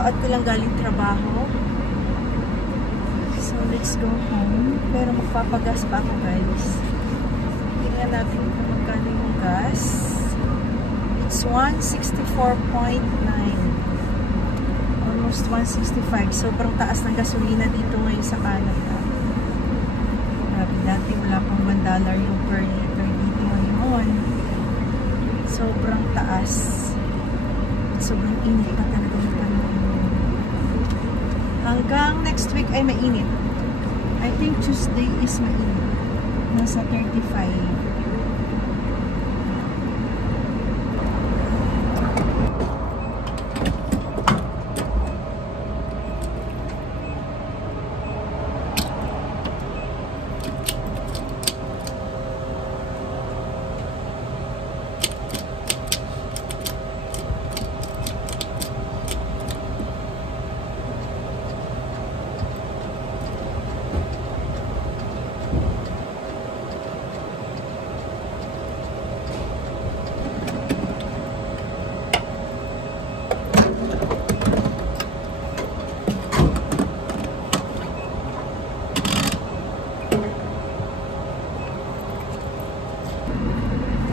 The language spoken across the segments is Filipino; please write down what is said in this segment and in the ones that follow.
Kaka-out ko lang galing trabaho. So, let's go home. Pero magpapagas pa ako, guys. Tingnan natin kung magkano yung gas. It's 164.9. Almost 165. Sobrang taas ng gasolina dito ngayon sa Canada. Grabe, dati wala pang $1 yung per liter dito ngayon. Sobrang taas. Sobrang init pa talaga ng panahon. Hanggang next week ay mainit. I think Tuesday is mainit. Nasa 35.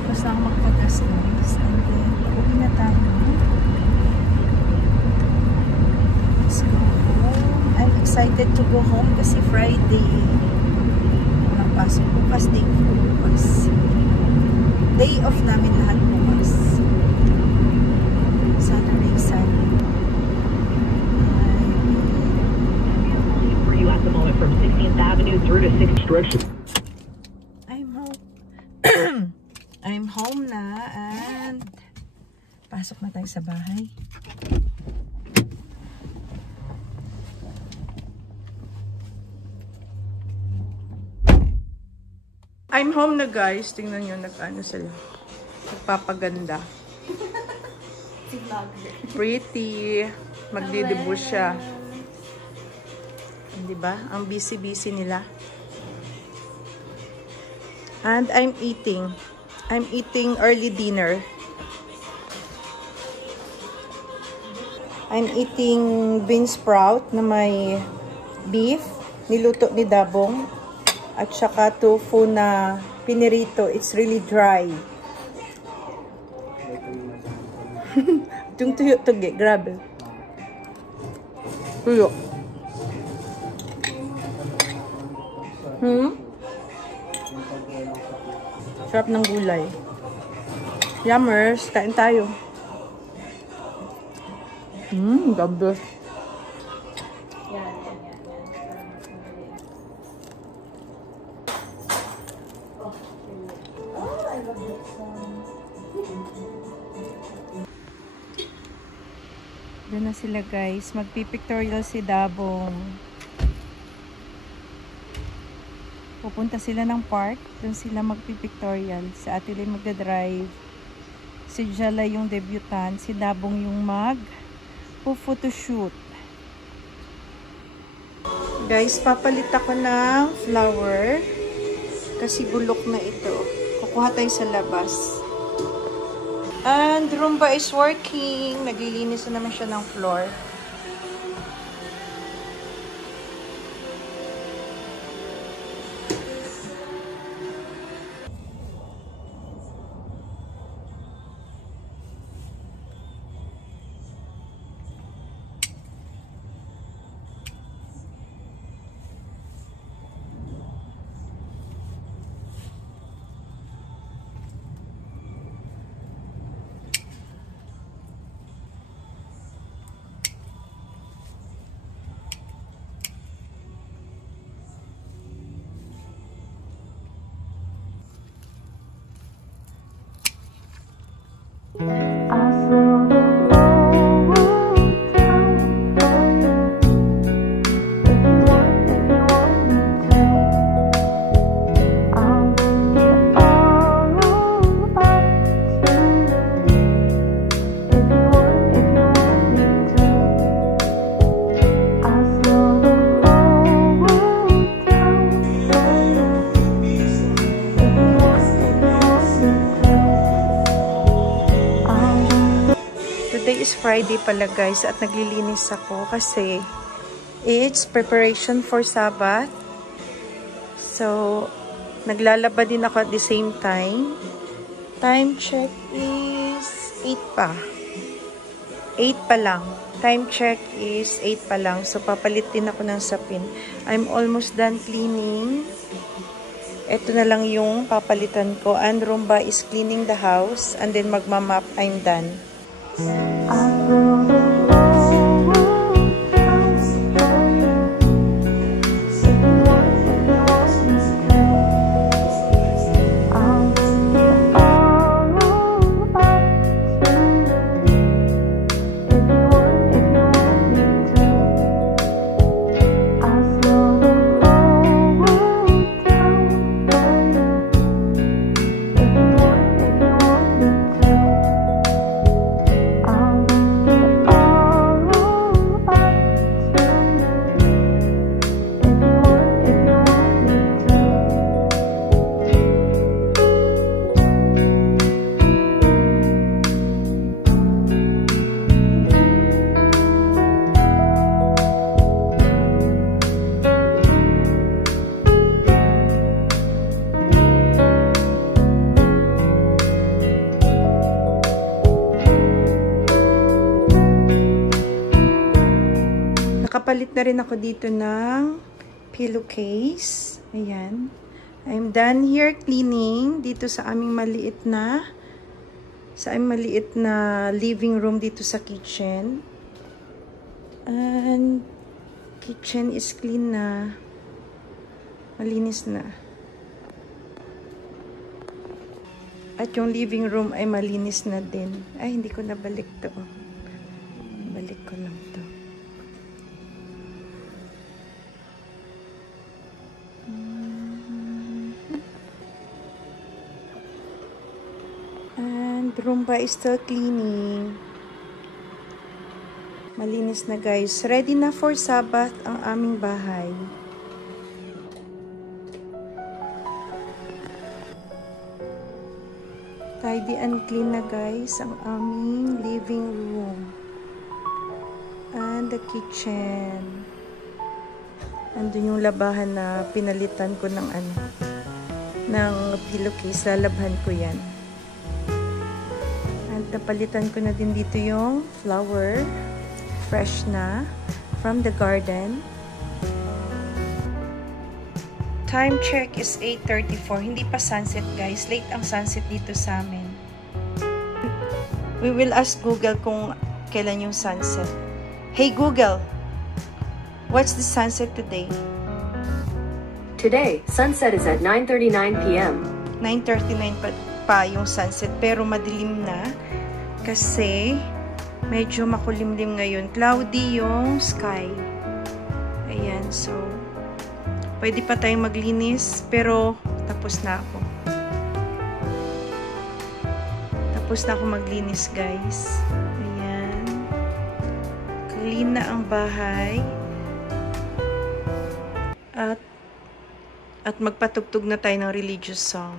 Basta ako magpagas, guys. And then, uwi na tayo. Let's go home. I'm excited to go home kasi Friday. Walang pasok. Bukas day ko. Bukas. Day off namin lahat bukas. Saturday, Sunday. For you at the moment from 16th Avenue through to 6th Street. I'm home na and pasok na tayo sa bahay. I'm home na, guys. Tingnan nyo, nag-ano sila. Nagpapaganda. Si vlogger. Pretty. Magdidibu siya. Diba? Ang busy-busy nila. And I'm eating early dinner. I'm eating bean sprout na may beef, niluto ni Dabong, at saka tofu na pinirito. It's really dry. Itong tuyo-tugi, grabe. Tuyo. Sarap ng gulay. Yummers, kain tayo. Gabi. Doon na sila, guys. Magpipictorial si Dabong. Pupunta sila ng park. Doon sila magpipictorial. Si Ate Lynn magdadrive. Si Jala yung debutant. Si Dabong yung mag-photoshoot. Guys, papalit ako ng flower. Kasi bulok na ito. Kukuha tayo sa labas. And Roomba is working. Naglilinis na naman siya ng floor. Friday pala guys at naglilinis ako kasi it's preparation for Sabbath. So, naglalaba din ako at the same time. Time check is 8 pa. 8 pa lang. Time check is 8 pa lang. So, papalit din ako ng sapin. I'm almost done cleaning. Ito na lang yung papalitan ko. And Roomba is cleaning the house. And then magmamap, I'm done. Nakapalit na rin ako dito ng pillowcase. Ayan. I'm done here cleaning dito sa aming maliit na living room dito sa kitchen. And kitchen is clean na. Malinis na. At yung living room ay malinis na din. Ay, hindi ko nabalik to. Balik ko lang to. And Roomba is still cleaning. Malinis na guys. Ready na for Sabbath ang aming bahay. Tidy and clean na guys ang aming living room. And the kitchen. Andun yung labahan na pinalitan ko ng pillowcase. Lalabhan ko yan. And napalitan ko na din dito yung flower. Fresh na. From the garden. Time check is 8:34. Hindi pa sunset guys. Late ang sunset dito sa amin. We will ask Google kung kailan yung sunset. Hey Google! What's the sunset today? Today, sunset is at 9:39 p.m. 9:39 pa yung sunset pero madilim na kasi medyo makulimlim ngayon. Cloudy yung sky. Ayan, so pwede pa tayong maglinis pero tapos na ako. Tapos na ako maglinis guys. Ayan. Clean na ang bahay. At magpatugtog na tayo ng religious song.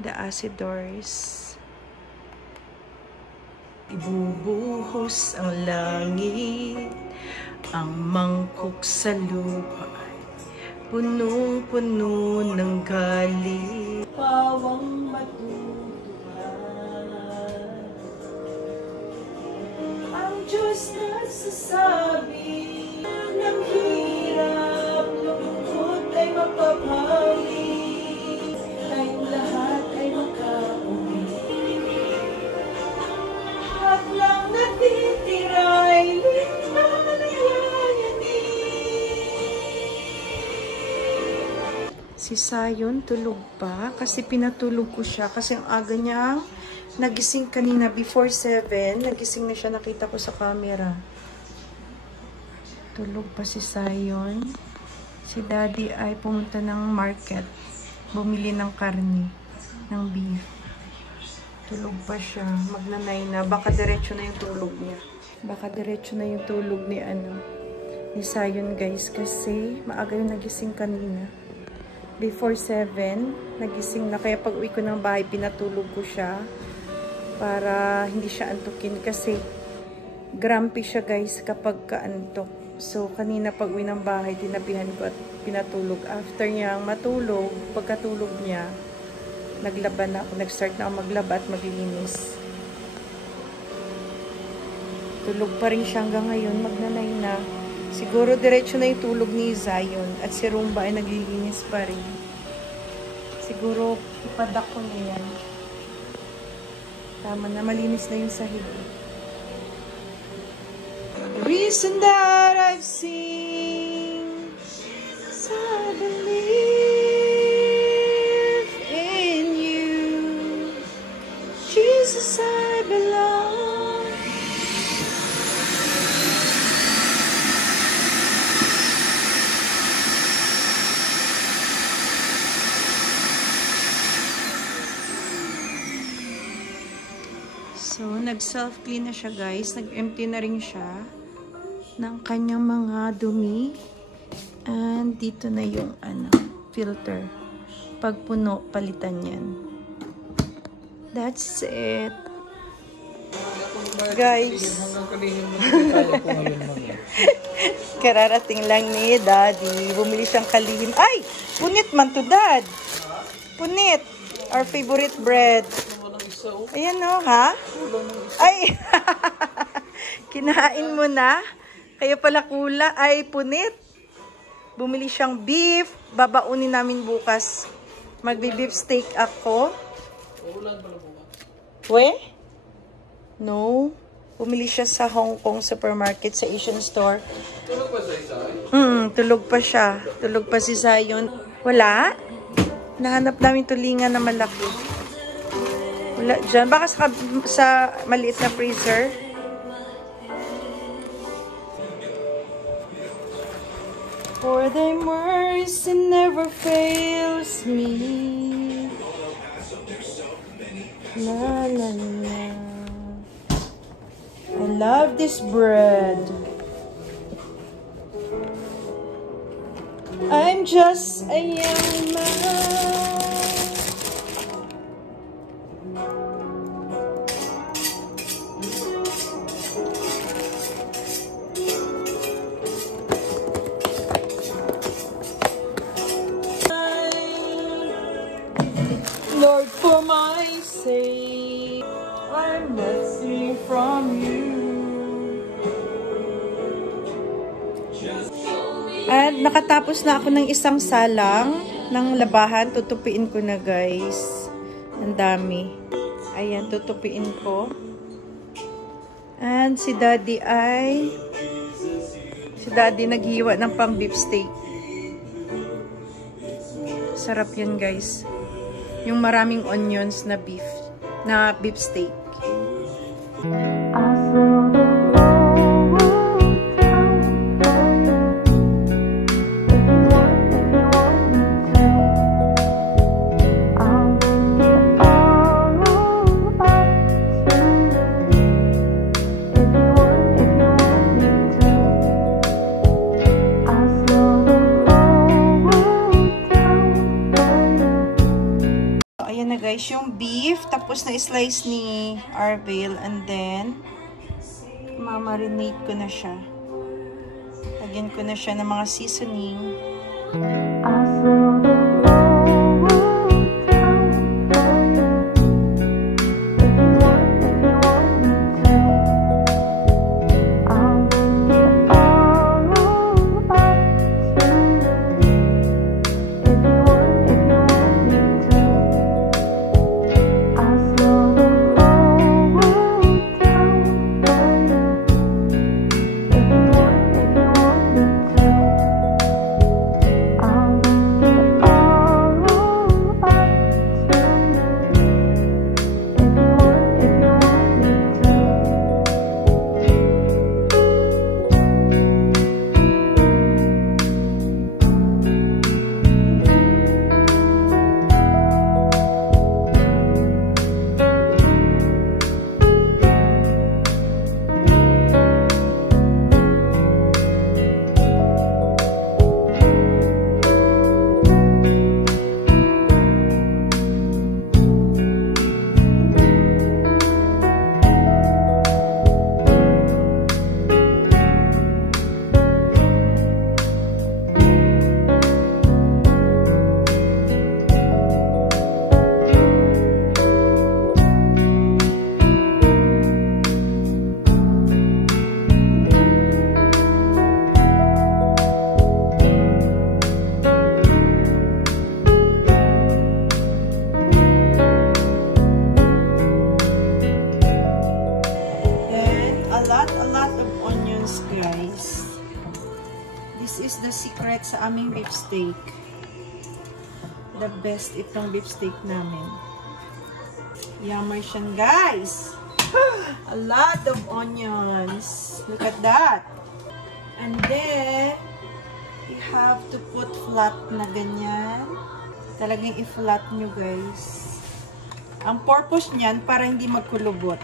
The Acidors. Ibubuhos ang langit, ang mangkok sa lupa, punong-puno ng galit, pawang matutuhan. Ang Diyos nagsasabi ng hirap, lungkot ay mapapawi, tayong lahat ay makauwi. At lang natitira'y si Sayon tulog pa kasi pinatulog ko siya kasi ang aga niya nagising kanina before 7. Nagising na siya, nakita ko sa camera. Tulog pa si Sayon. Si Daddy ay pumunta ng market. Bumili ng karne. Ng beef. Tulog pa siya. Magnanay na. Baka diretso na yung tulog niya. Baka diretso na yung tulog ni ni Sayon guys. Kasi maaga yung nagising kanina. Before 7, nagising na. Kaya pag uwi ko ng bahay, pinatulog ko siya. para hindi siya antukin kasi grumpy siya guys kapag kaantok. So kanina pag uwi ng bahay, tinabihan ko at pinatulog. After niyang matulog, pagkatulog niya, naglaba na ako. Nag-start na ako maglaba at maglinis. Tulog pa rin siya hanggang ngayon, magnanay na. Siguro diretso na yung tulog ni Zion at si Rumba ay naglilinis pa rin. Siguro ipadak ko na yan. Tama na, malinis na yung sahig. The reason that I've seen, so I believe in you. Jesus, I belong. So, nag-self-clean na siya guys. Nag-empty na rin siya ng kanyang mga dumi. And dito na yung filter. Pag puno, palitan yan. That's it. Guys. Kararating lang ni Daddy. Bumili siyang kalihim. Ay! Punit man to, Dad. Punit. Our favorite bread. Ayan o, ha? Ay! Kinain mo na? Kaya pala kula ay punit. Bumili siyang beef. Babaunin namin bukas. Magbi-beef steak ako. We? No. Bumili siya sa Hong Kong supermarket, sa Asian store. Tulog pa sa isa? Tulog pa siya. Tulog pa si Zion. Wala? Nahanap namin tulingan na malaki. Wala dyan. Baka sa maliit na freezer. For thy mercy never fails me. La la la. I love this bread. I'm just a young man. Lord, for my sake, I'm resting from you. At nakatapos na ako ng isang salang ng labahan. Tutupiin ko na guys. Ang dami. Ayan, tutupiin ko. And si Daddy naghiwa ng pang beef steak. Sarap yan guys. Yung maraming onions na beef steak. Guys, yung beef, tapos na slice ni Arvale, and then mamarinate ko na siya. Lagyan ko na siya ng mga seasoning. lot of onions, guys. This is the secret sa aming beef steak. The best itong beef steak namin. Yummer siyan, guys. A lot of onions. Look at that. And then, you have to put flat na ganyan. Talagang i-flat nyo, guys. Ang purpose niyan, para hindi magkulubot.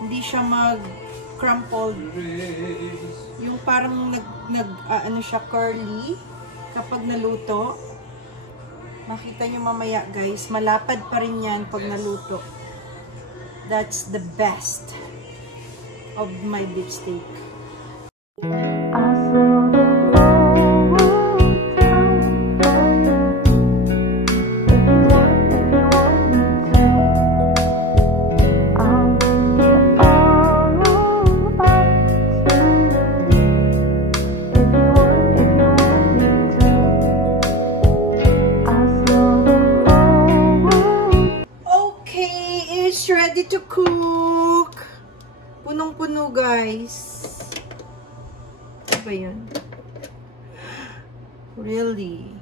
Hindi siya mag-crumpled. Yung parang ano siya, curly. Kapag naluto, makita nyo mamaya, guys, malapad pa rin yan pag naluto. That's the best of my beef steak. Ready to cook. Punong-puno, guys. Ano ba yun? Really?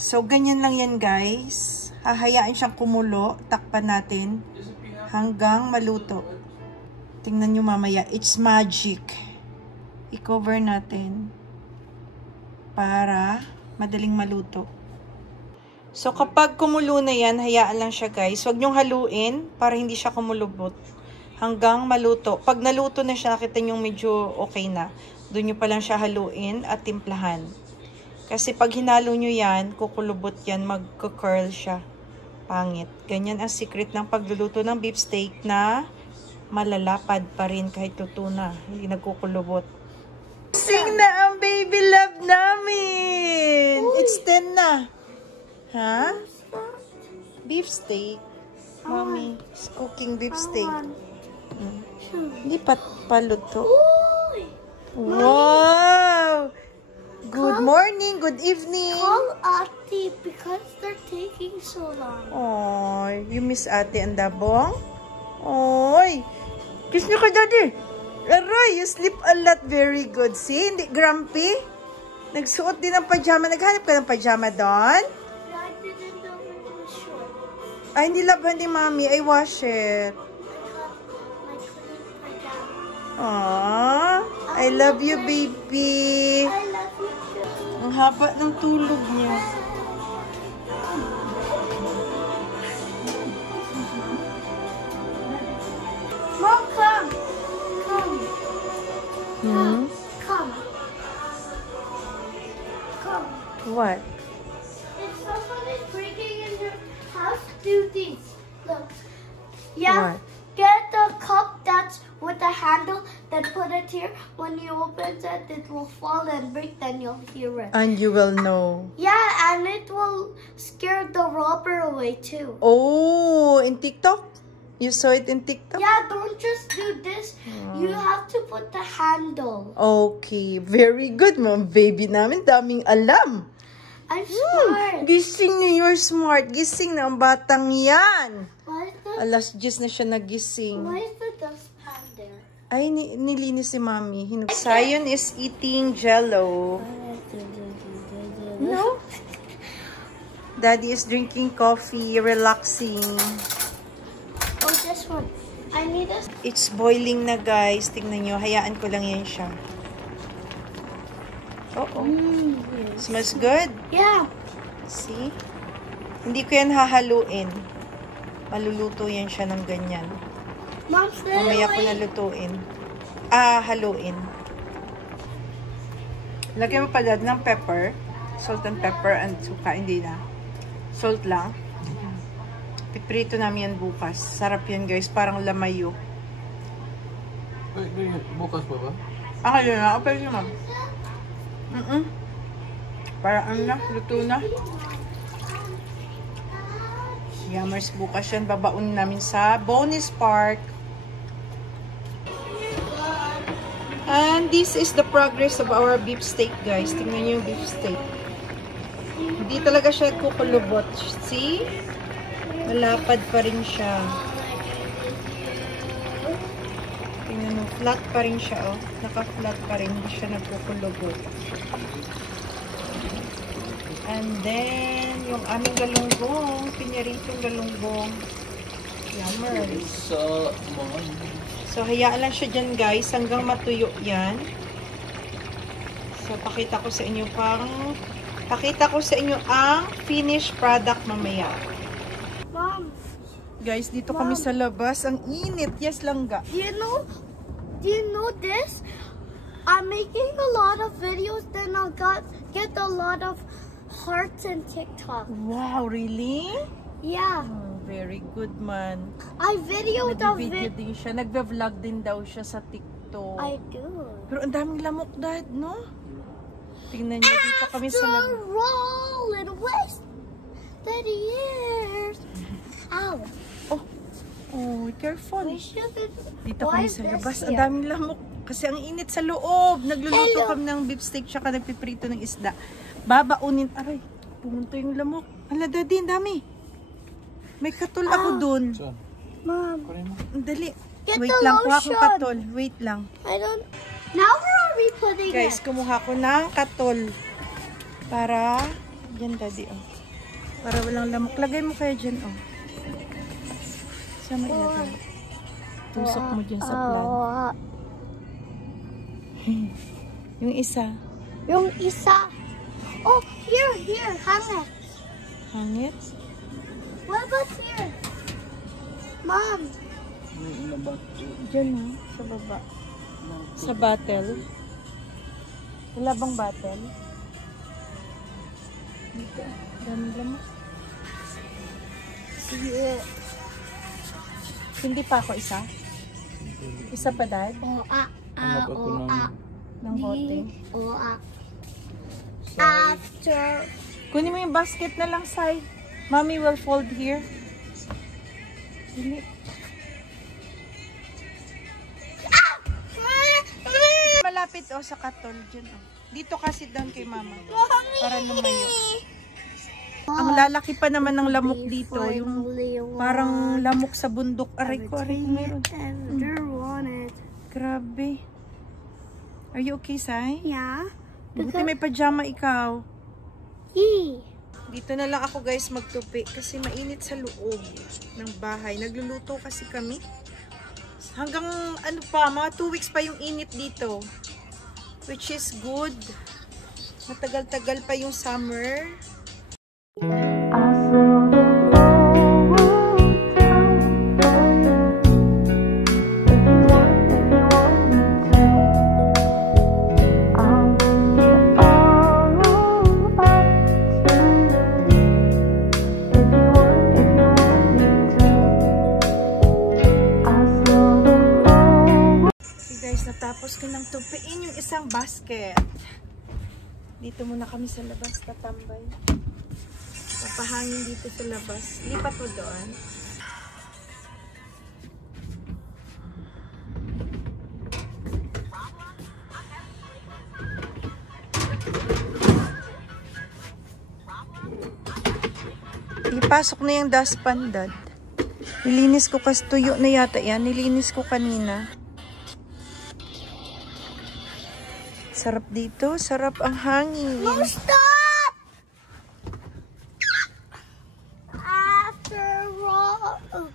So, ganyan lang yan, guys. Hahayaan siyang kumulo. Takpan natin hanggang maluto. Tingnan nyo mamaya. It's magic. I-cover natin para madaling maluto. So, kapag kumulo na yan, hayaan lang siya, guys. Huwag nyong haluin para hindi siya kumulubot. Hanggang maluto. Pag naluto na siya, nakita nyo medyo okay na. Doon nyo pa lang siya haluin at timplahan. Kasi pag hinalo nyo yan, kukulubot yan, magka-curl siya. Pangit. Ganyan ang secret ng pagluluto ng beef steak na malalapad pa rin kahit luto na. Hindi nagkukulubot. Sing na ang baby love namin! It's 10 na. Ha? Beef steak. Mommy is cooking beef steak. Hindi pa paluto. Wow! Good morning, good evening. Call Ate because they're taking so long. Oh, you miss Ate and Dabong? Oy! Kiss nyo ka, Daddy. Aroy, you sleep a lot. Very good. See? Hindi grumpy? Nagsuot din ng pajama. Naghanap ka ng pajama doon? Ay, hindi labhan ni Mommy. I wash it. Aww. I love you, baby. I love you too. Ang haba ng tulog niya. Mom, come. Come. Hmm? Come. Come. What? If somebody's breaking in your house, do this. Look. Yeah. What? Get a cup that's with a handle, then put it here. When you open it, it will fall and break, then you'll hear it. And you will know. Yeah, and it will scare the robber away too. Oh, in TikTok? You saw it in TikTok? Yeah, don't just do this. You have to put the handle. Okay, very good, Mom. Baby namin, daming alam. I'm smart. Gising na, you're smart. Gising na ang batang yan. Why is the, Alas 10 na siya nagising. why is the dustpan there? Ay, nilinis si Mommy. Zion is eating Jello. No? Daddy is drinking coffee, relaxing. Oh, this one. I need this. It's boiling na, guys. Tingnan nyo. Hayaan ko lang yan siya. Smells good. Yeah. See? Hindi ko yan hahaluin. Maluluto yan siya ng ganyan. Mom, stay Mamaya ko away. nalutuin. Haluin. Lagyan mo pala ng pepper. Salt and pepper and suka. Hindi na. Salt lang. Piprito namin yan bukas. Sarap yan, guys. Parang lamayo. Bukas pa ba? Yun na. Apel siya, Ma'am. Parang na. Luto na. Yummers, bukas yan. Babaunin namin sa Bonus Park. And this is the progress of our beef steak, guys. Tingnan nyo yung beef steak. Hindi talaga siya kukulubot. See? Malapad pa rin siya. Naka-flat pa rin siya, oh. Naka-flat pa rin. Hindi siya nagkukulogo. And then, yung aming galunggong. Pinyaritong galunggong. Yummers. So, hayaan lang siya dyan, guys. Hanggang matuyo yan. So, pakita ko sa inyo ang finished product mamaya. Mom. Guys, dito kami sa labas. Ang init. Yes, langga. Do you know this? I'm making a lot of videos, then I'll get a lot of hearts and TikTok. Wow, really? Yeah. Oh, very good man. I videoed a Nag-video din siya. Nagbe-vlog din daw siya sa TikTok. I do. Pero ang daming lamok, Dad, no? Tingnan niyo, dito kami sa labas. After all, it wasted years. Ow. Oh, careful. We shouldn't. Dito Why kami sa is labas. this Ang here? daming lamok. Kasi ang init sa loob. Nagluluto Hello. kami ng beef steak tsaka nagpiprito ng isda. Babaunin. Aray, pumunta yung lamok. Ala, Daddy, ang dami. May katol ako dun. Mom, Ang dali. Get Wait the lang, kuha akong lotion. katol. Wait lang. I don't. Now where are we putting Guys, it? kumuha ko ng katol. Para, dyan, Daddy, oh. Para walang lamok. Lagay mo kaya dyan, oh. Saan mo ilagay? Tusok mo dyan sa plant. Yung isa. Yung isa. Oh, here, hang it. Hangit. What about here? Mom, Diyan, oh. Sa baba. Sa bottle. Wala bang bottle? Dito. Dami lamok. Sige. Hindi pa ako isa? Isa pa, Dad? Ng bote. After. Kunin mo yung basket na lang, Sai. Mommy will fold here. Dili. Malapit, oh, sa katol. Diyan, oh. Dito kasi down kay Mama. Para lumayo. Ang lalaki pa naman ng lamok dito. Yung parang lamok sa bundok. Aray ko, aray. Meron. Grabe. Are you okay, Sai? Yeah. Buti may pajama ikaw. Yee. Dito na lang ako, guys, magtupi. Kasi mainit sa loob ng bahay. Nagluluto kasi kami. Hanggang ano pa, mga 2 weeks pa yung init dito. Which is good. Matagal-tagal pa yung summer. Natapos ko nang tupiin yung isang basket. Dito muna kami sa labas tatambay. Papahangin dito sa labas. Lipat mo doon. Ipasok na yung dustpan, Dad. Nilinis ko kasi tuyo na yata yan. Nilinis ko kanina. Sarap dito. Sarap ang hangin. No, stop! After all. Oh,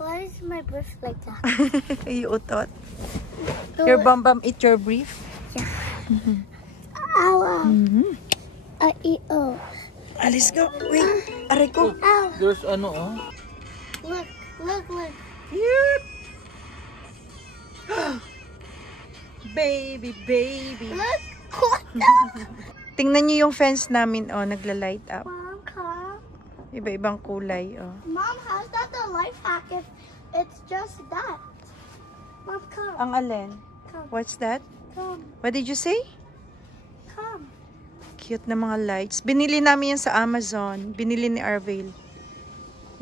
why is my breath like that? You utot. Your bum eat your brief? Yeah. Ow, I eat. Oh. Alis ko. Wait. Aray ko. Ow. There's ano, oh. Look. Cute. Baby. Look. Tingnan niyo yung fence namin, oh, nagla-light up. Mom, come. Iba-ibang kulay, oh. Mom, how's that the life hack if it's just that? Mom, come. Ang alin? Come. What's that? Come. What did you say? Come. Cute na mga lights. Binili namin yan sa Amazon. Binili ni Arvale.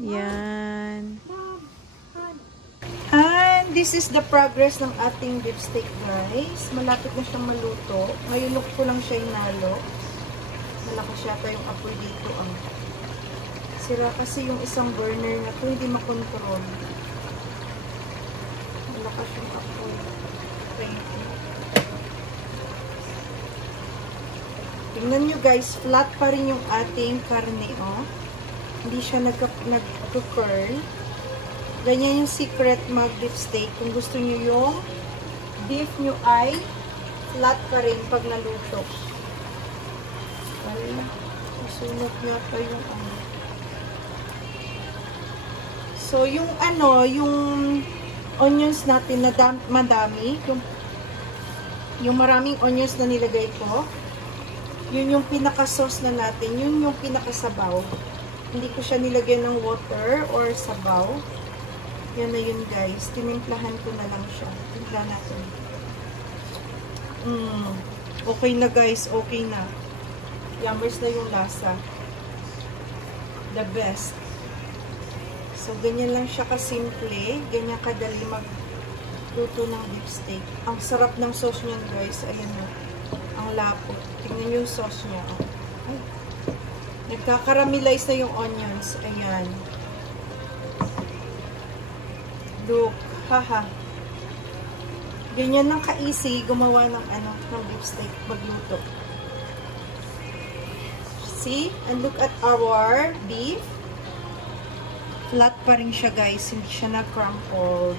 Yan. Mom, come. And this is the progress ng ating beef steak, guys. Malapit na siyang maluto. Ngayon ko lang siya inalo. Malakas yata yung apoy dito. Sira kasi yung isang burner na to, hindi makontrol. Malakas yung apoy. Tingnan nyo guys, flat pa rin yung ating karne, oh. Hindi siya nag-curl. Ganyan yung secret mag beef steak. Kung gusto nyo yung beef nyo ay flat pa rin pag naluto. Ay, susunod yata yung ano. So, yung ano, yung onions natin na madami, yung maraming onions na nilagay ko, yun yung pinaka-sauce na natin, yun yung pinaka-sabaw. Hindi ko siya nilagyan ng water or sabaw. Yan na yun guys. Tinimplahan ko na lang siya. Timpla natin. Okay na guys. Okay na. Yummers na yung lasa. The best. So, ganyan lang siya kasimple. Ganyan kadali magluto ng beef steak. Ang sarap ng sauce niyan guys. Ayan na. Ang lapot. Tingnan yung sauce niya. Ay. Nagkakaramelize na yung onions. Ayan. Look. Haha. Ganyan lang ka-easy gumawa ng ano, ng beef steak. Magluto. See? And look at our beef. Flat pa rin siya guys. Hindi siya na-crumpled.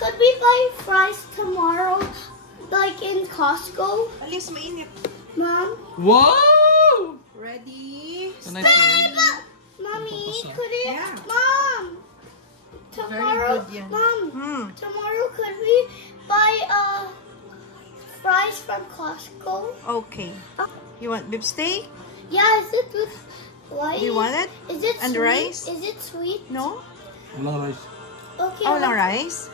Could we buy fries tomorrow? Like in Costco? Alis, mainit. Mom? Wow! Ready? Can I try? Mommy, could it? Yeah. Mom! Tomorrow, good yan. Mom, tomorrow could we buy fries from Costco? Okay. You want beef steak? Yeah, is it with white? Do you want it? Is it And sweet? rice? Is it sweet? No? Walang rice. Okay. Oh, lang rice?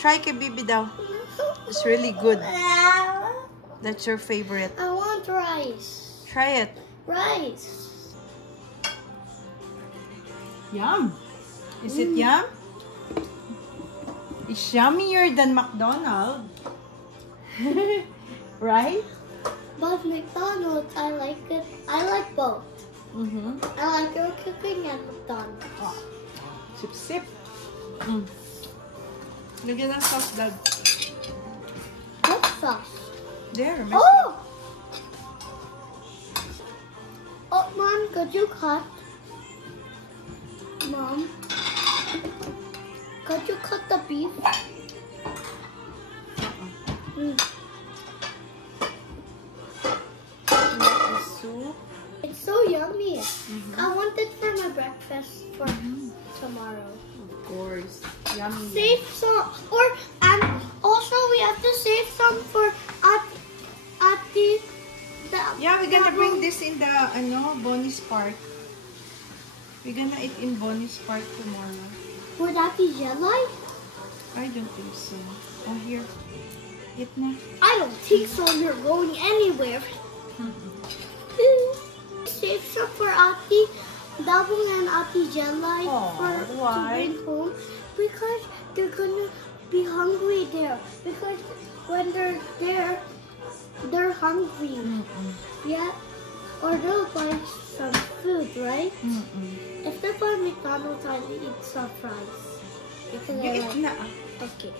Try kay Bibi daw. It's really good. That's your favorite. I want rice. Try it. Rice. Yum. Is it yum? It's yummier than McDonald's. Right? But McDonald's, I like it. I like both. I like your cooking at McDonald's. Oh. Sip, sip. Lagyan ng sauce, Dad. What sauce? There. Oh! Oh, Mom, could you cut? Mom, could you cut the beef? Soup. It's so yummy. I want it for my breakfast for tomorrow. Of course. Yummy. Save some, and also we have to save some for at the Yeah, we're gonna bring this in the Bonnie's Park. We're gonna eat in Bonnie's Park tomorrow. Would that be jelly? I don't think so. Oh, here. Eat na. I don't think so. You're going anywhere. Save some for Ati Dabong and Ati Jelly to why? bring home because they're gonna be hungry there. Because when they're there, they're hungry. Yeah, or they'll buy some food, right? If they buy McDonald's, I'll eat some fries. Because You I eat like. na. Okay.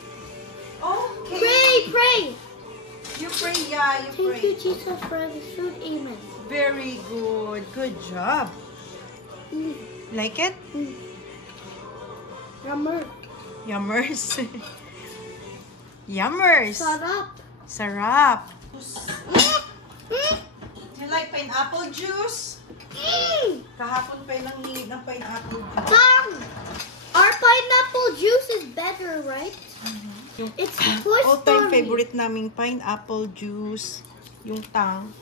Okay. Pray. You pray, yeah, you Thank pray. you, Jesus, for the food. Amen. Very good. Good job. Like it? Yummer. Yummers. Yummers. Sarap. Sarap. You like pineapple juice? Kahapon pa yung nangingi ng pineapple juice. Tang! Our pineapple juice is better, right? It's Toy All-time Story. favorite naming pineapple juice. Yung tang.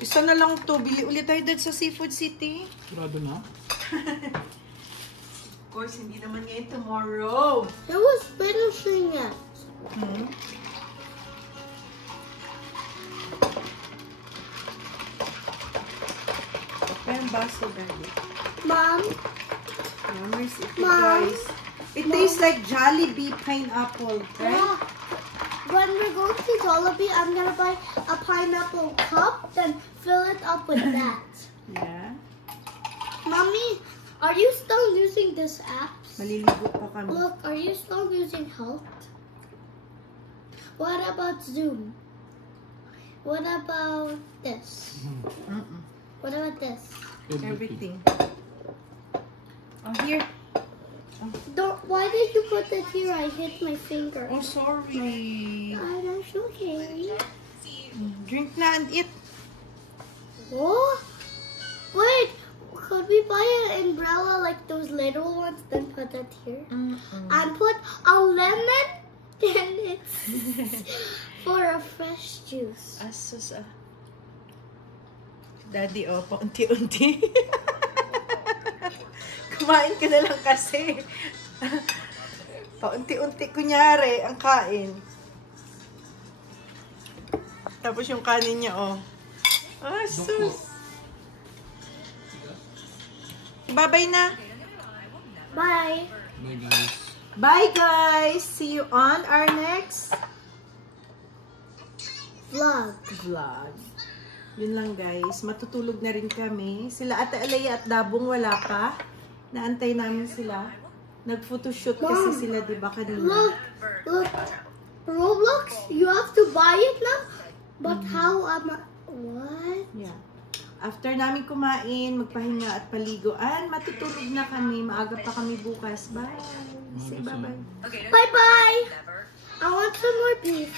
Isa na lang to. Bili ulit tayo dun sa Seafood City. Sigurado na? Of course, hindi naman ngayon tomorrow. It was finishing it. Pero baso, Daddy. Mom, Yummers, ito Mom. guys. It tastes like Jollibee pineapple, right? yeah. When we're going to Jollibee, I'm gonna buy a pineapple cup, then fill it up with that. Yeah. Mommy, are you still using this app? Maliligo pa kami. Look, are you still using Health? What about Zoom? What about this? Mm-mm. What about this? Everything. Oh, here. Don't. Why did you put that here? I hit my finger. Oh, sorry. That's okay. Drink na and eat. Oh, wait. Could we buy an umbrella like those little ones? Then put that here. And put a lemon. Then it's for a fresh juice. Asus ah. Daddy, oh, paunti-unti. Kumain ka na lang kasi. Paunti-unti, kunyari, ang kain. Tapos yung kanin niya, oh. Asus. Bye-bye na. Bye. Bye guys. Bye, guys. See you on our next vlog. Yun lang, guys. Matutulog na rin kami. Sila Ate Alaya at Dabong wala pa. Naantay namin sila. Nag-photoshoot kasi sila, di ba, kanina? Look. Roblox, you have to buy it now? But how am I... What? Yeah. After namin kumain, magpahinga at paliguan, matutulog na kami. Maaga pa kami bukas. Bye. Say bye-bye. Bye-bye. I want some more beef.